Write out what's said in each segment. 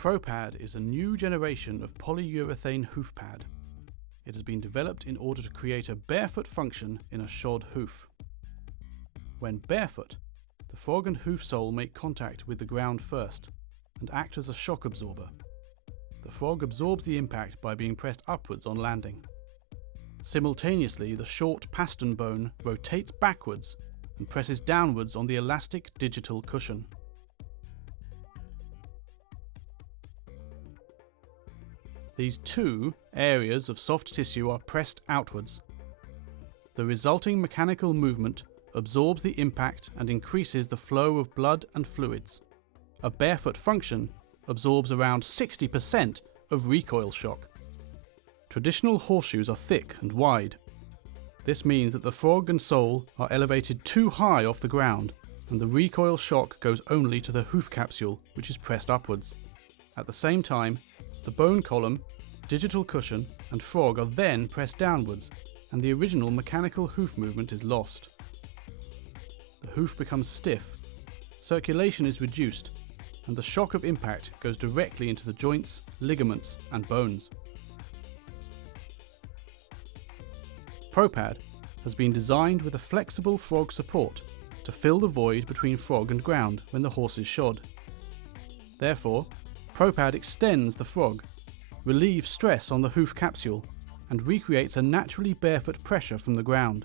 ProPad is a new generation of polyurethane hoof pad. It has been developed in order to create a barefoot function in a shod hoof. When barefoot, the frog and hoof sole make contact with the ground first and act as a shock absorber. The frog absorbs the impact by being pressed upwards on landing. Simultaneously, the short pastern bone rotates backwards and presses downwards on the elastic digital cushion. These two areas of soft tissue are pressed outwards. The resulting mechanical movement absorbs the impact and increases the flow of blood and fluids. A barefoot function absorbs around 60% of recoil shock. Traditional horseshoes are thick and wide. This means that the frog and sole are elevated too high off the ground, and the recoil shock goes only to the hoof capsule, which is pressed upwards. At the same time, the bone column, digital cushion, and frog are then pressed downwards, and the original mechanical hoof movement is lost. The hoof becomes stiff, circulation is reduced, and the shock of impact goes directly into the joints, ligaments, and bones. ProPad has been designed with a flexible frog support to fill the void between frog and ground when the horse is shod. Therefore, ProPad extends the frog, relieves stress on the hoof capsule, and recreates a naturally barefoot pressure from the ground.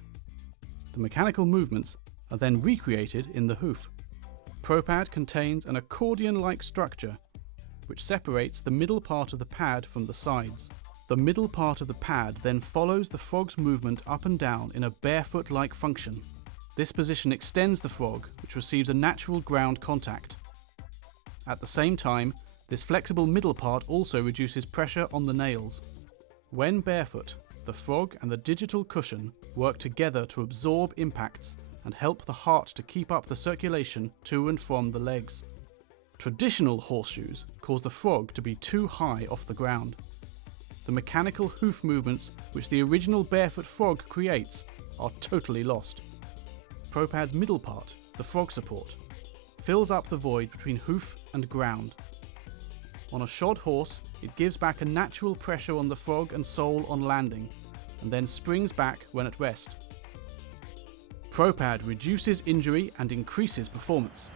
The mechanical movements are then recreated in the hoof. ProPad contains an accordion-like structure, which separates the middle part of the pad from the sides. The middle part of the pad then follows the frog's movement up and down in a barefoot-like function. This position extends the frog, which receives a natural ground contact. At the same time, this flexible middle part also reduces pressure on the nails. When barefoot, the frog and the digital cushion work together to absorb impacts and help the heart to keep up the circulation to and from the legs. Traditional horseshoes cause the frog to be too high off the ground. The mechanical hoof movements which the original barefoot frog creates are totally lost. ProPad's middle part, the frog support, fills up the void between hoof and ground. On a shod horse, it gives back a natural pressure on the frog and sole on landing, and then springs back when at rest. ProPad reduces injury and increases performance.